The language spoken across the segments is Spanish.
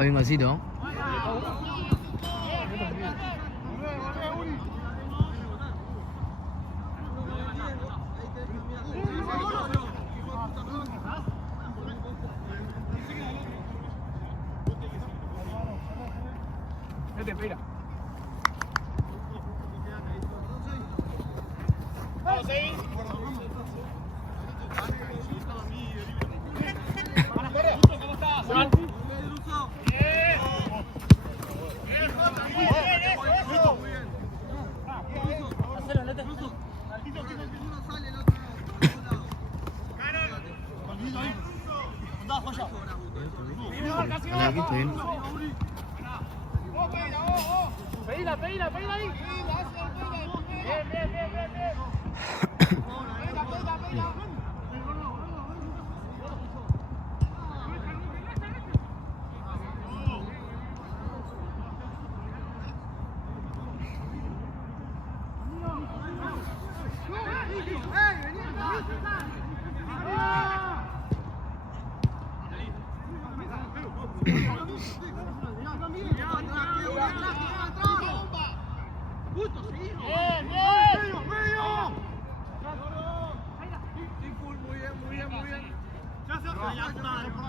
Hay un vasito. Vete, espera. Vamos ahí. ¿Cómo estás? Aquí estoy bien. Pedila ahí. Bien.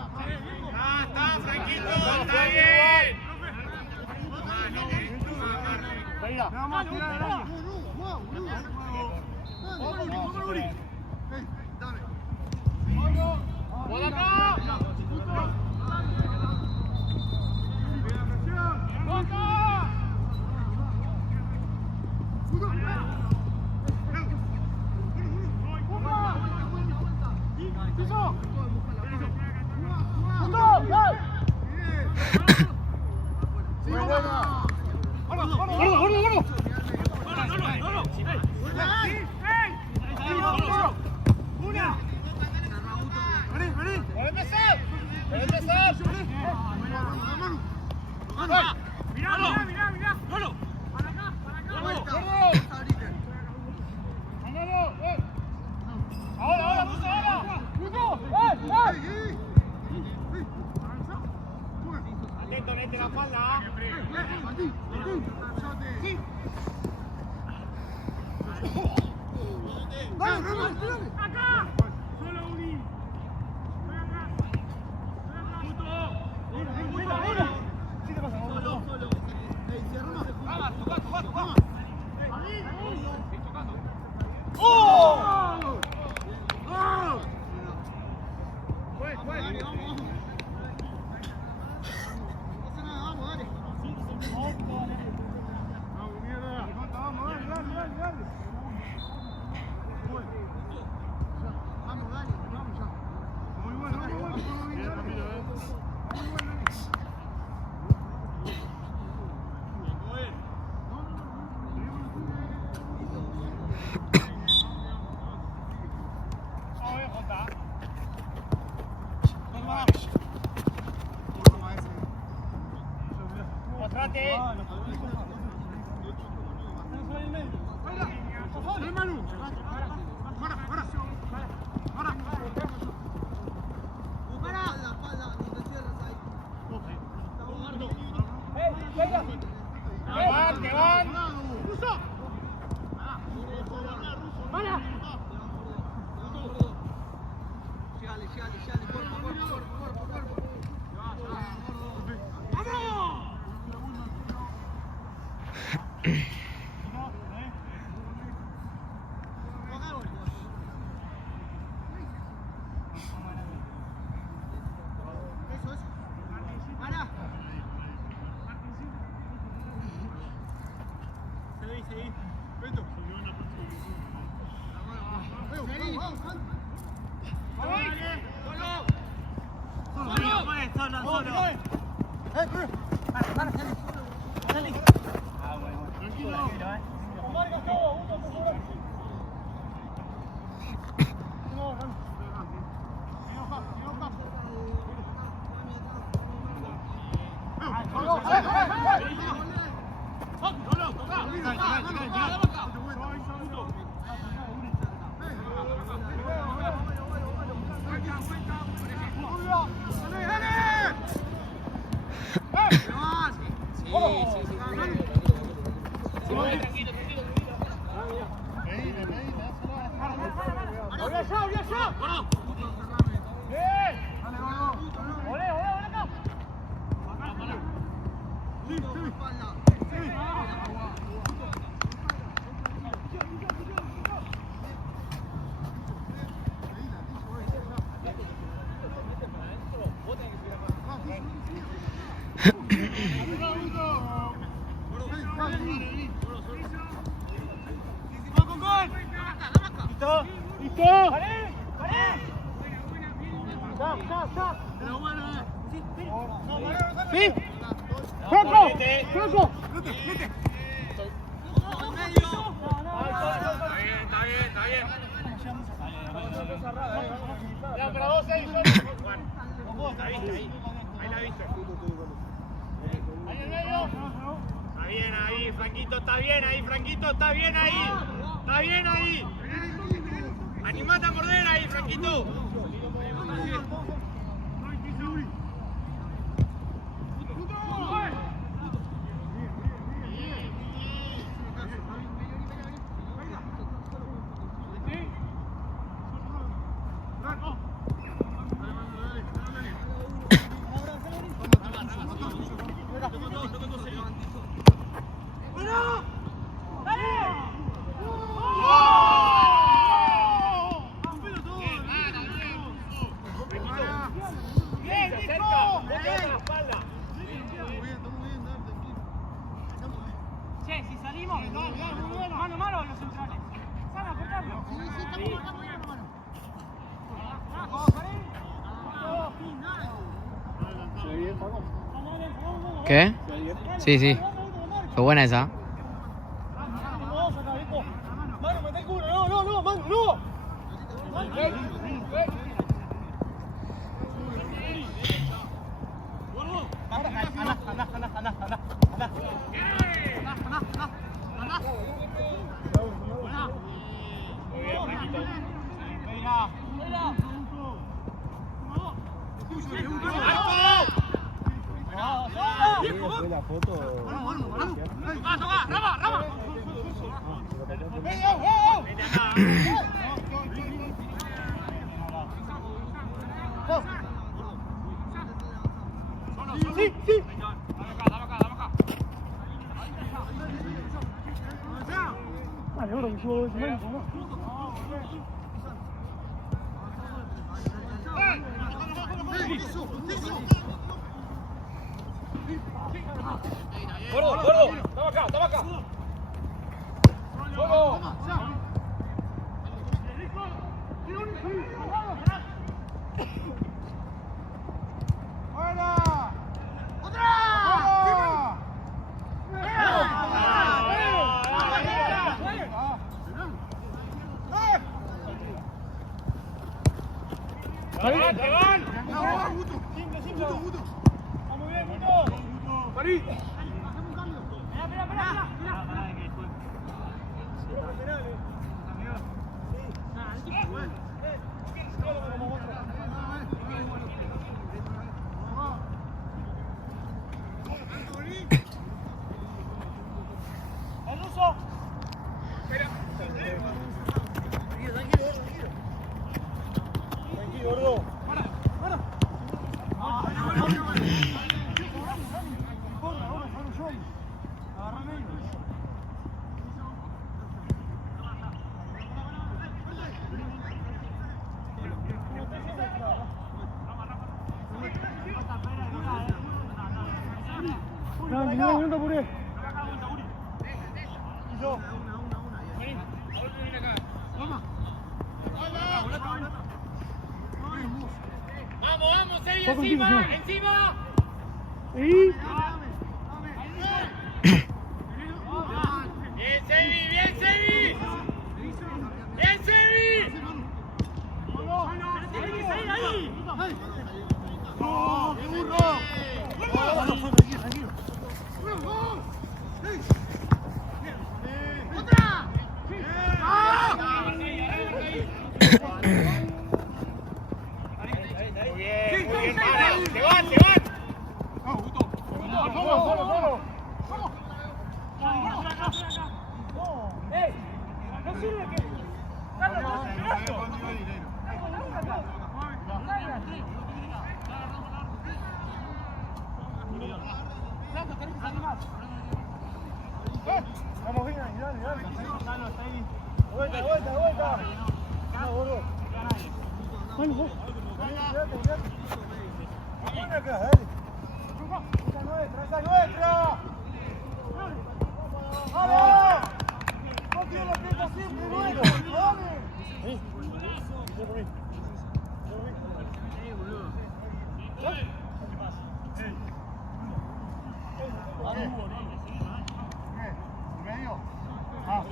Está, Franquito, está bien. Atento, Nete, la falda. ¡Sí! ¡Franco! ¡Franco! Está bien. Ya, pero vos ahí, Juan. Ahí la viste. Ahí en medio. Está bien ahí, Franquito, está bien ahí, Franquito, está bien ahí. Está bien ahí. Animate a morder ahí, Franquito. ¿Qué? Sí, sí. Fue buena esa. Mano, mete el culo. No, mano, no. La foto. ¡Rama! Sí. Dame acá. Vale, ahora que subo de cemento, ¿no? Gordo, estamos acá. ¡Fuego! ¡Que van! Simple. Está muy bien, Guto. París. Mira. El ruso. Tranquilo, gordo. Para. No, puré. Vamos, Sevi, encima. ¿Y? Bien, Sevi. ¡No, qué burro! Tranquilo. Vuelta, vuelta, vuelta. No, boludo. Bueno, vos. Ven acá, dale. Esa nuestra, esa nuestra. ¡Vamos! No quiero la pelota siempre, bueno. ¡Dale! Sí. Ven por mí. ¿Medio? Ah,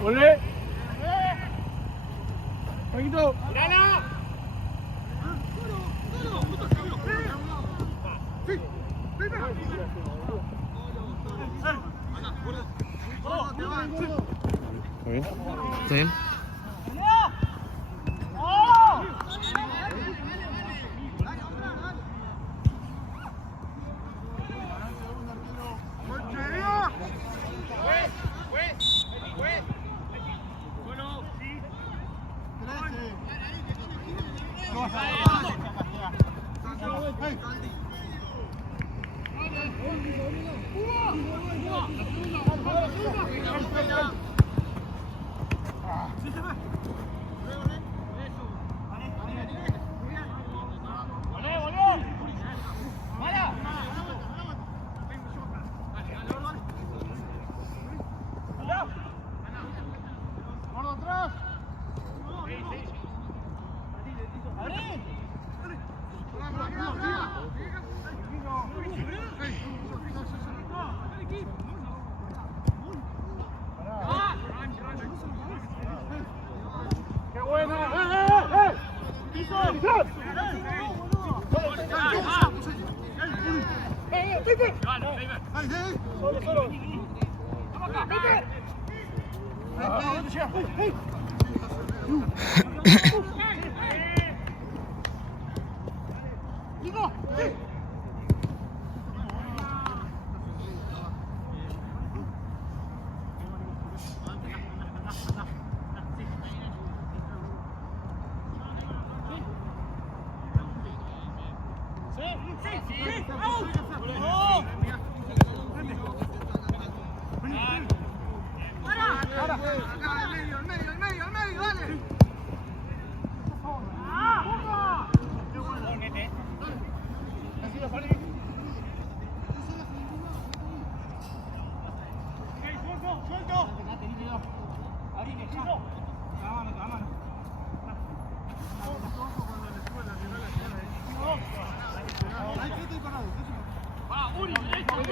¡Volvé! ¡Paquito! ¡Tirala! ¿Está bien? ¿Está bien? ¡Qué buena! Solo, solo. ¡Vamos acá! ¡Vete! ¡Nico! ¡Sí!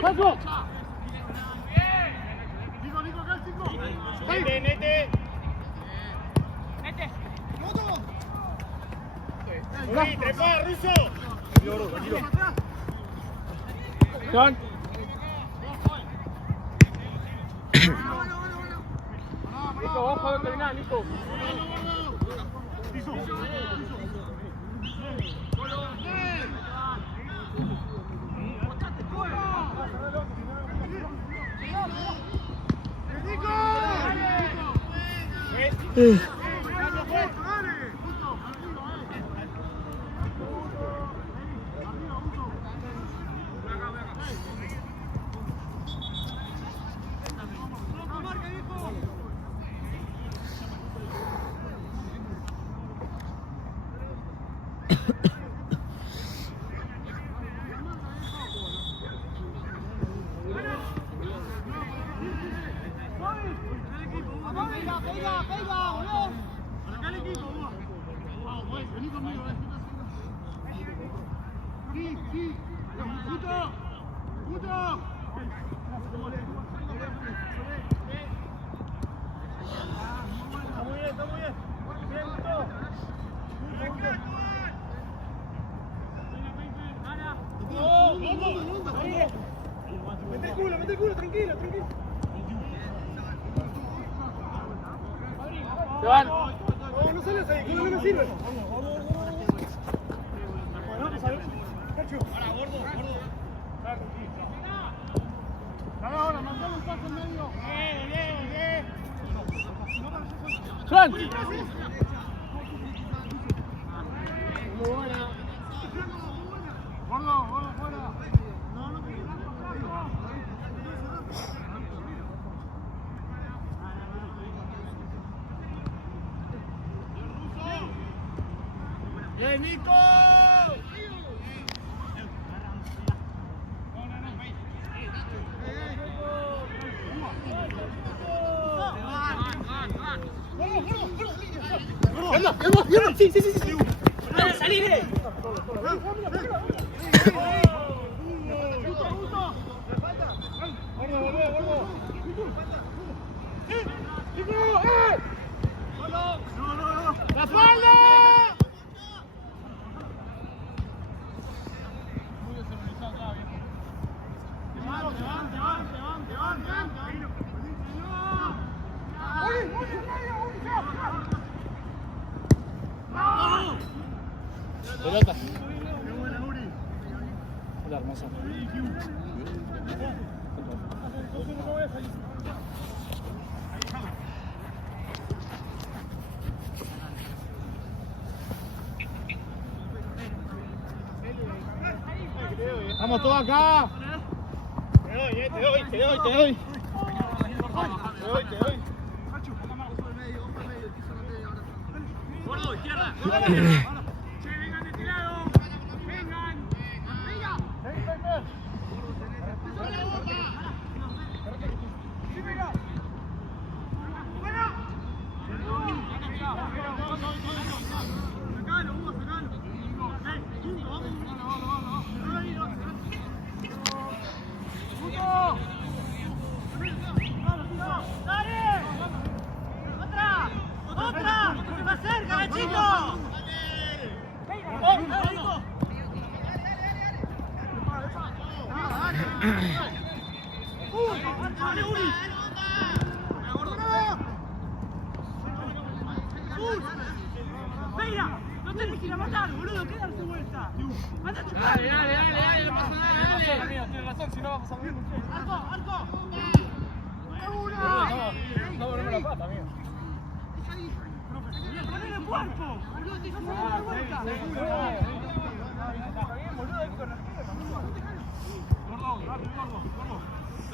¡Paso! ¡Nico, Nico, acá el 5! ¡Nete, nete! ¡Sí, trepa, Ruso! ¡John! Nico, vamos a terminar, Nico. Mete el culo, tranquilo, tranquilo. Se van. No sales ahí, que no me sirve. Bueno, vamos a ver. Cacho. Ahora, gordo, gordo. Dale ahora, mandale un pase en medio. ¡Fran! Gordo, fuera. ¡Bien, Nico! Sí. ¡La espalda! Pelota. Hola, hermosa. Vamos todos acá. Te doy. Gordo, izquierda. Che, vengan de este lado. Vengan. ¡Otra! ¡Más cerca, chico! ¡Mira! ¡No tenés que ir a matar, boludo! ¡Qué darse vuelta! ¡Anda a chupar! ¡Dale! ¡No pasa nada! Tienes razón, si no va a pasar bien. ¡Arco! No volvemos la pata, amigo. ¡Ponle el cuerpo! ¡Boludo, te hizo dar vuelta!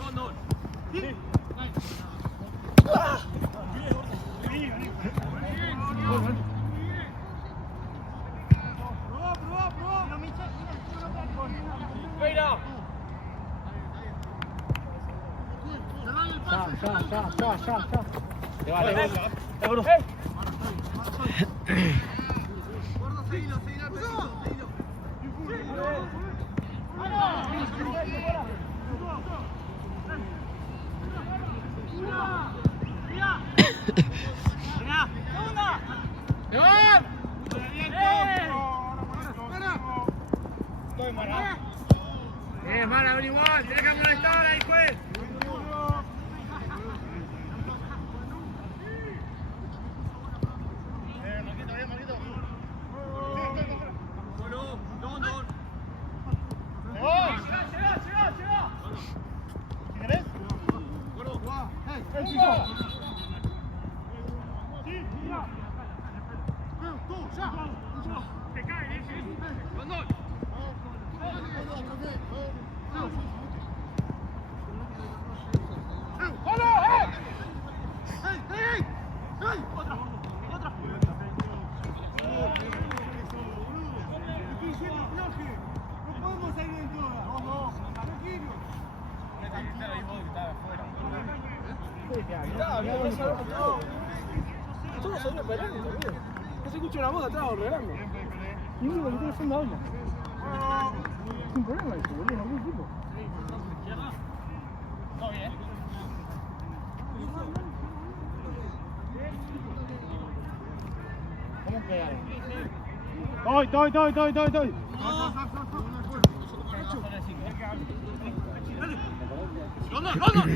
Gordo. Sí. Ya. Te vale. Seguro. Gordo, seguilo. Es mala, ven igual, tenés que conectar ahí, pues. Marquito. Don. Llega. ¿Querés? Gordo. Sí, mira. Tú, ya. Te cae, Condón. Otra. No podemos salir en todas. No. Tranquilo. Todos son esperando, amigo. No se escucha una voz atrás ordenando. Y uno que tiene fondo a onda. Sin problema eso, boludo, en algún equipo. Todo bien. ¿Cómo pegaron? Estoy. ¡Gol!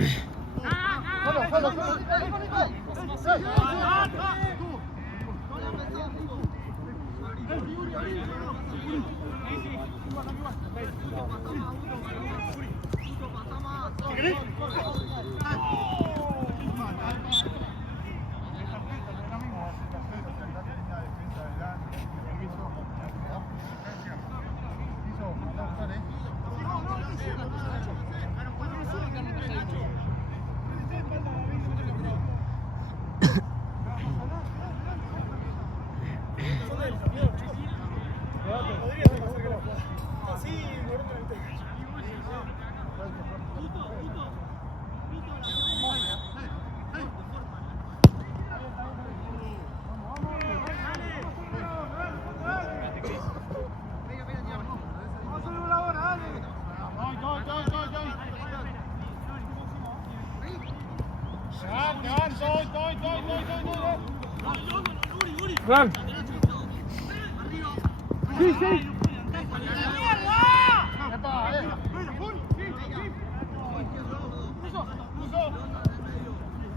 Fran. Sí, sí.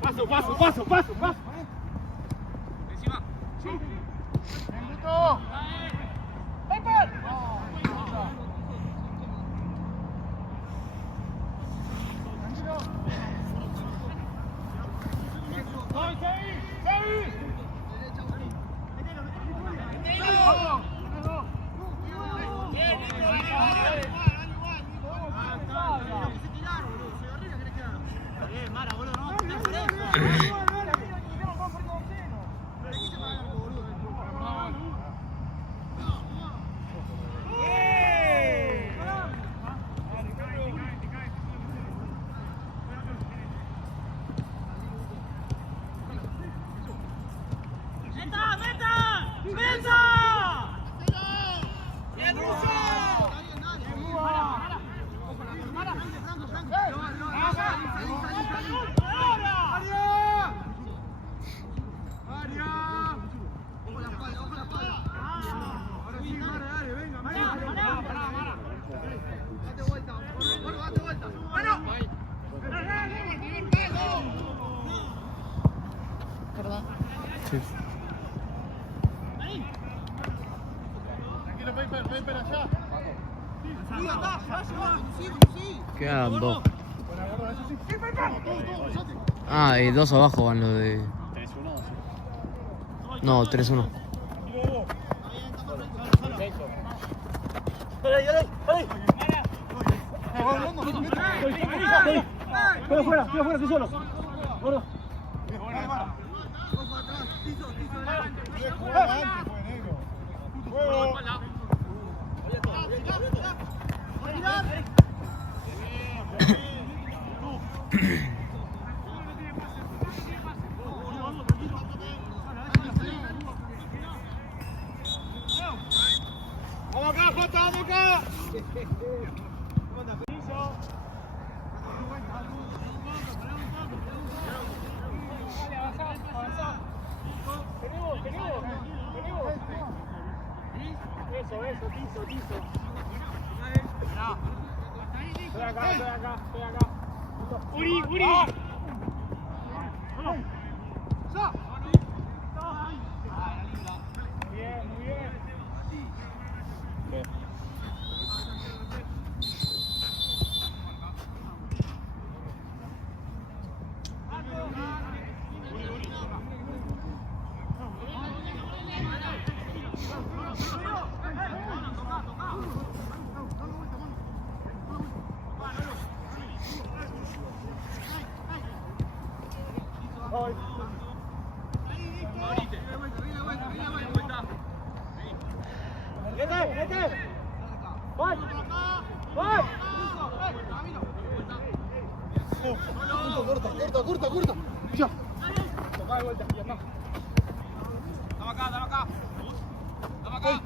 Paso, paso, paso, paso, paso. Encima. Sí. ¡Minuto! ¡Piper! Quedan dos. Ah, y dos abajo van los de... 3-1. No, 3-1. Fuera, fuera, fuera, estoy solo. Gordo. ¡Vamos acá, Jota, vamos acá! Eso, Estoy acá. Uri. Muy bien. Corta. Ya. Toca de vuelta, ya está. Dame acá.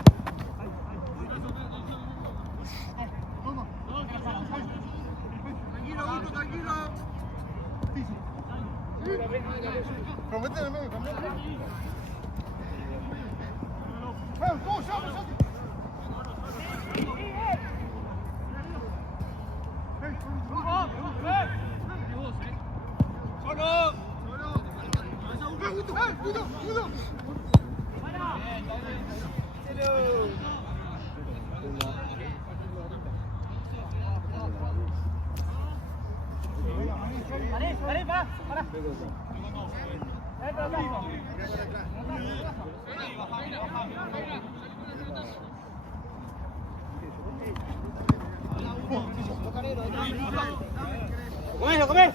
Tranquilo. Promete en el medio, Para. ¡Comes!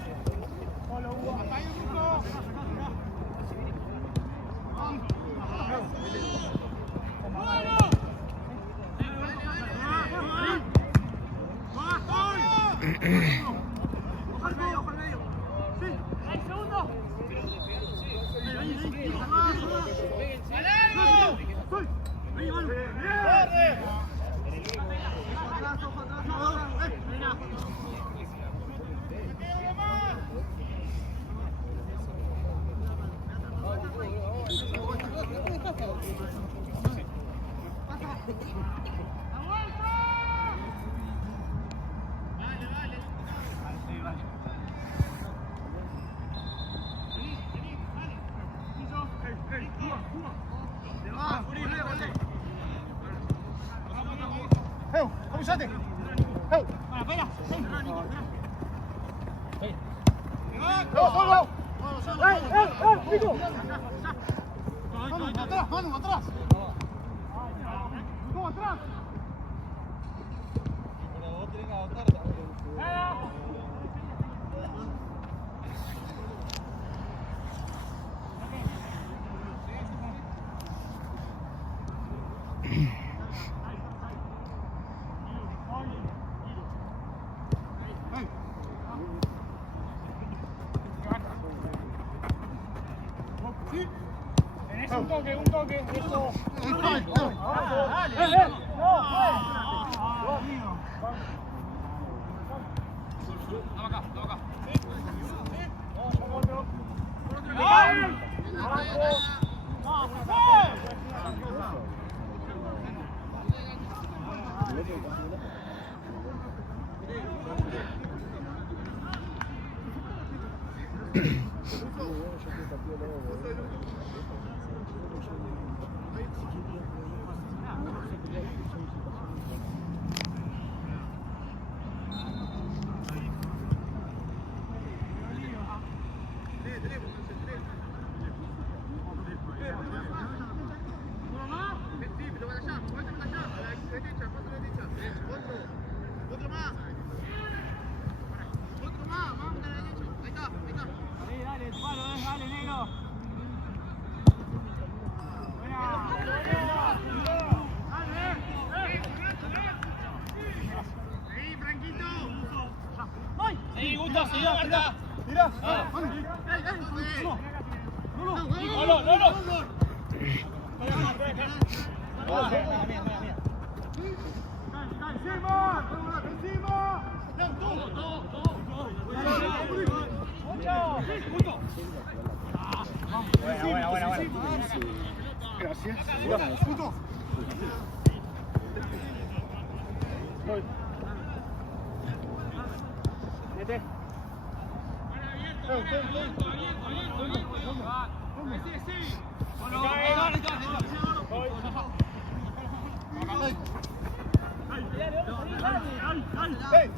Un toque, eso.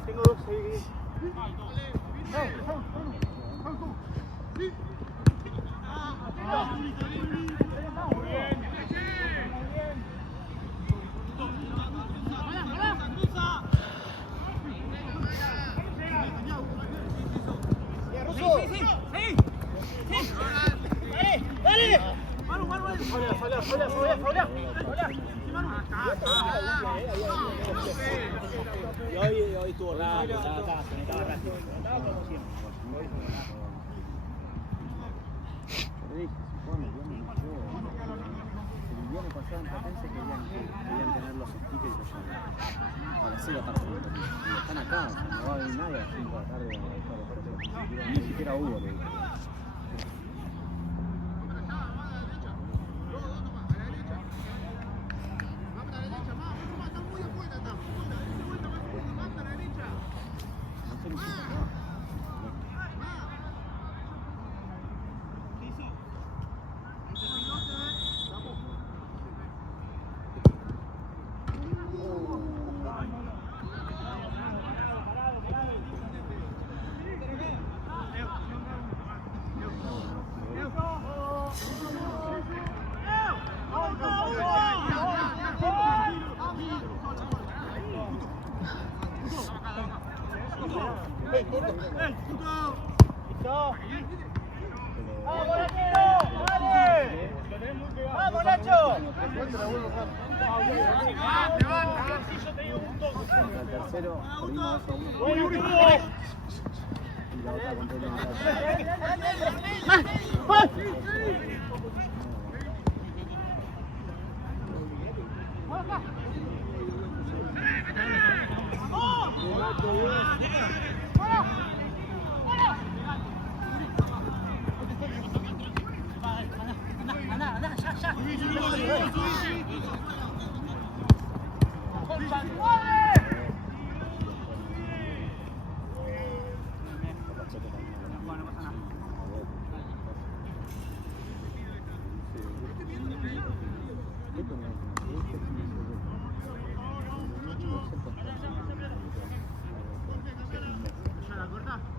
Tengo dos ahí. Y hoy estuvo rápido, estaba rápido. El viernes pasado en Platense querían tener los stickers a las 0 tarde. Y están acá, no va a venir nadie a las 5 de la tarde. Ni siquiera hubo. ¡Vamos, Nacho! Sí, yo te digo un toque. Contra el tercero, perdimos 2-1. Bueno, Y la otra contra el empate.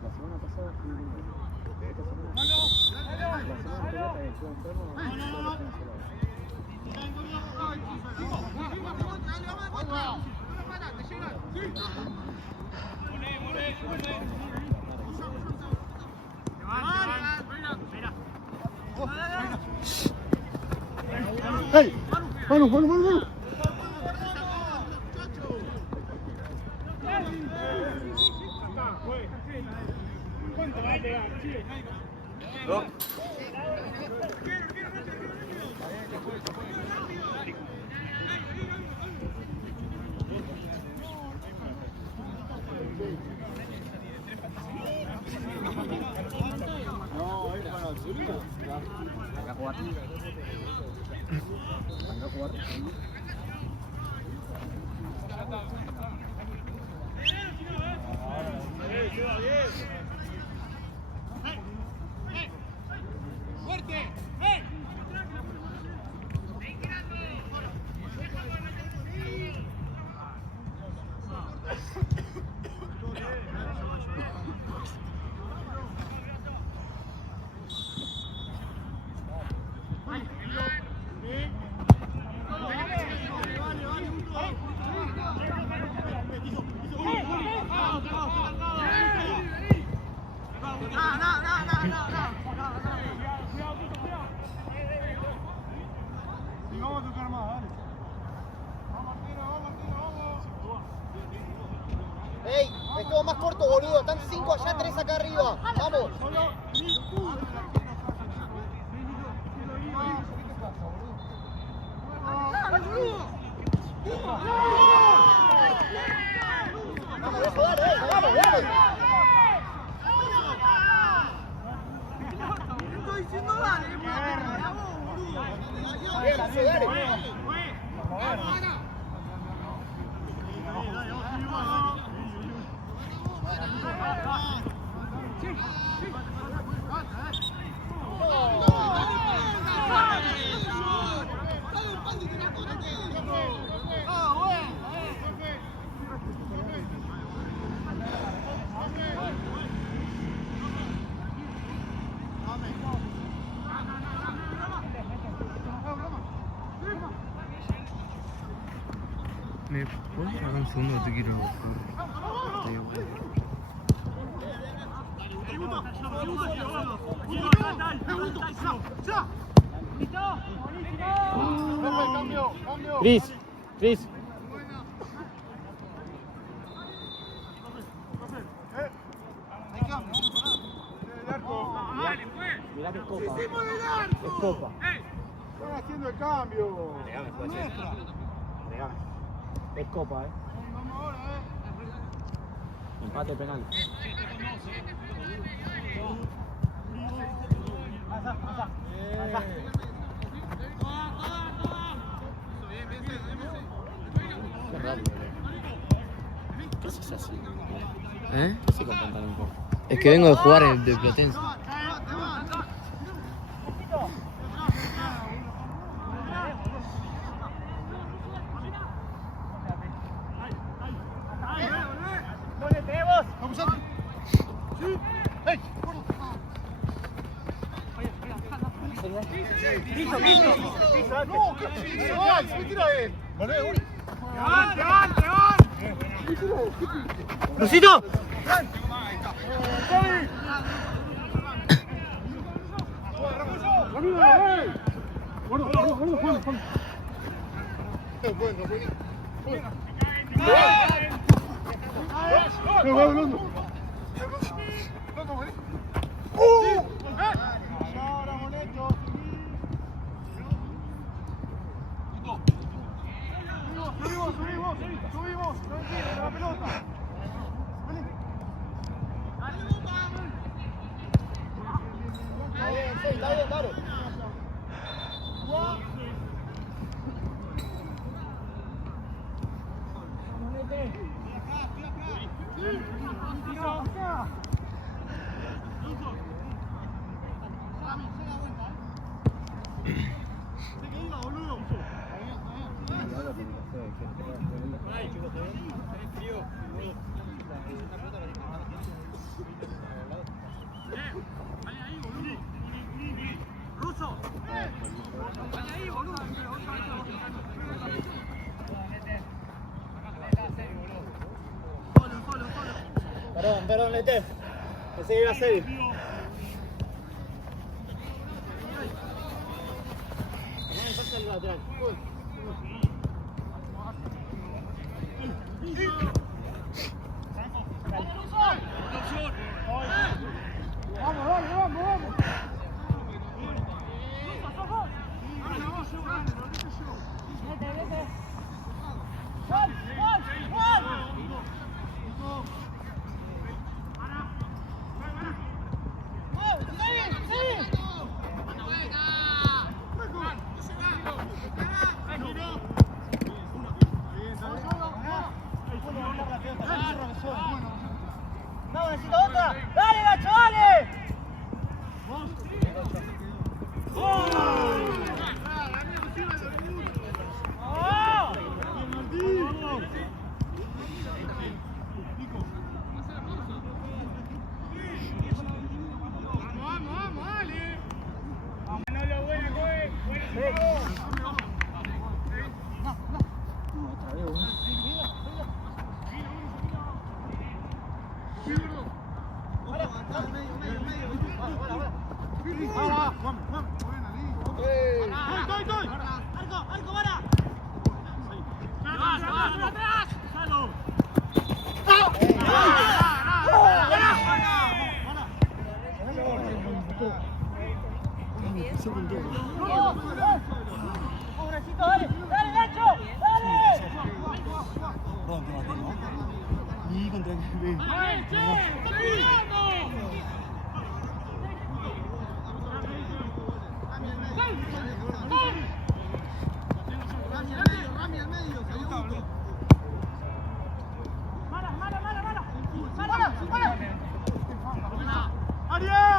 La semana pasada fui uno. Esta semana la semana anterior estuve enfermo. ¡Hey! ¡Manu, Manu, Manu, Manu! Acá jugar. Acá jugar. Vamos a tocar más, dale. ¡Ey! Estuvo más corto, boludo. Están 5 allá, 3 acá arriba. ¡Vamos! ¡Vamos, viejo, dale, dale! ¡Vamos, dale! Estoy diciendo dale, dale, dale. ¿Me puedes sacar un segundo? Te quiero Cris, Cris. Mirá que es copa. Es copa. Están haciendo el cambio. Es copa, Empate penal. Qué rápido. ¿Qué haces así? ¿Eh? ¿Qué haces con pantalón corto? Es que vengo de jugar el de Platense. No, ¿qué piso? ¿Se me tira él? Volvé, Uri. ¡Lucito! Subimos, la pelota. Está bien, dale. Perdón, Lete. Pensé que iba a ser. No me pasa el lateral. Vamos. No, necesito otra. ¡Dale, Nacho, dale! Pobrecito, dale, Nacho, dale. Y contra Rami al medio, ¡Aria!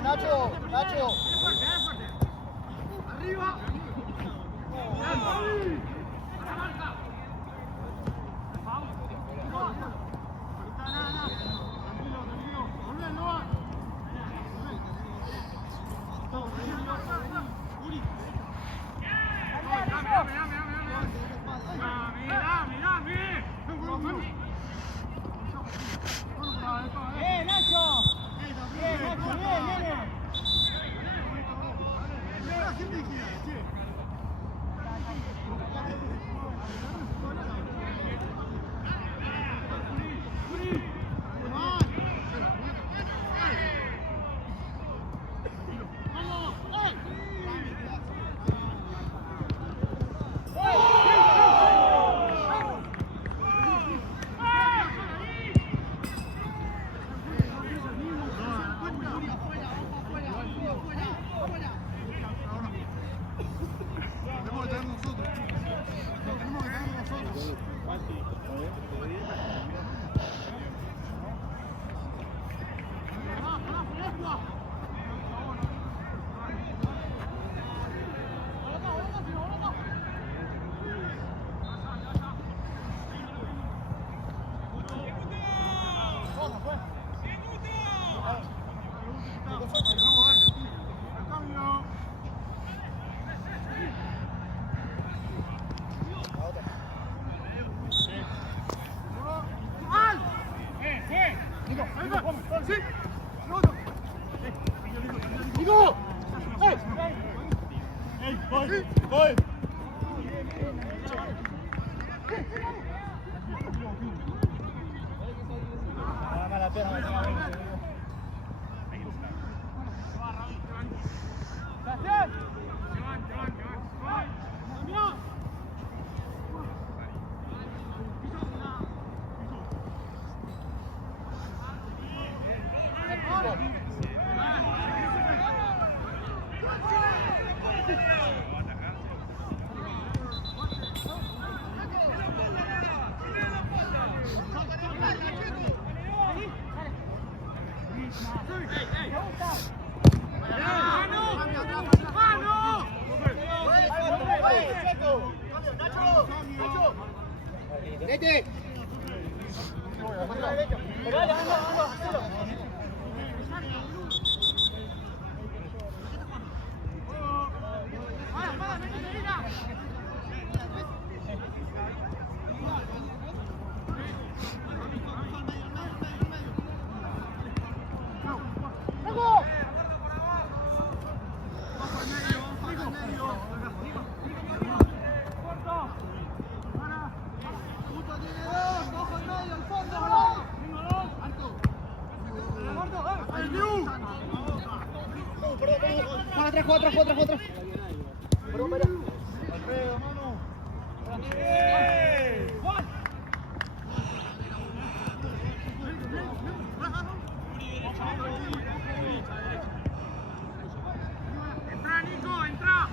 Nacho. Arriba. Nico! ¡Ey! ¡Gol! ¡Vete! Juega atrás. Perdón, para. Alfredo, mano. Entra, Nico, entra.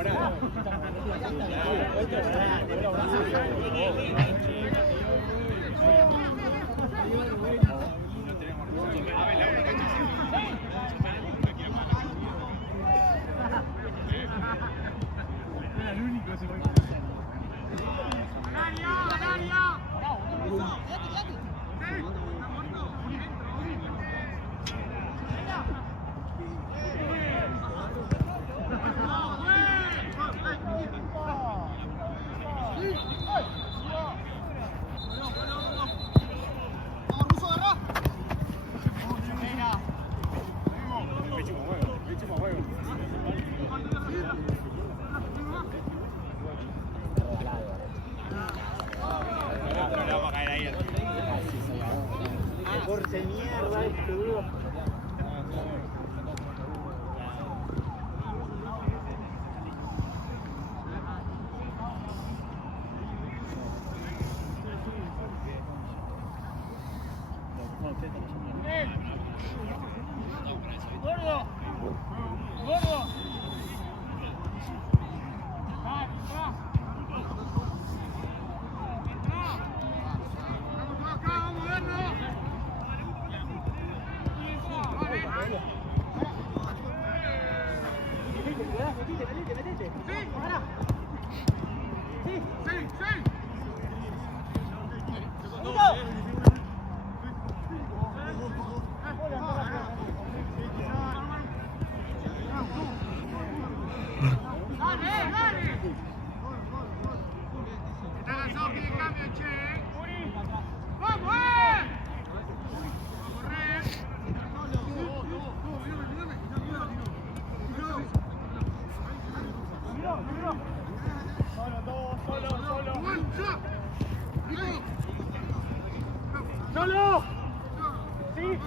Prueba. Corte mierda este, boludo. ¡Solo! ¡Sí!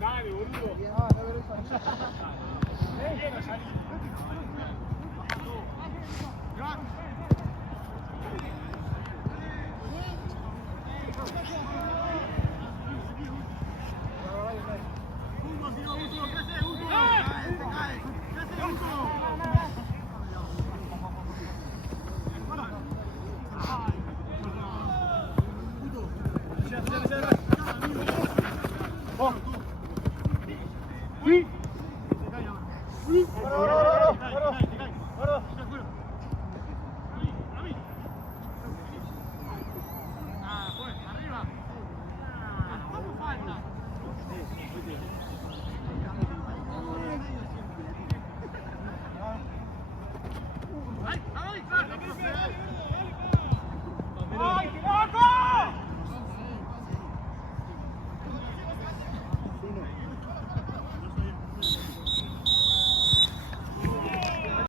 Dale, boludo. Sí.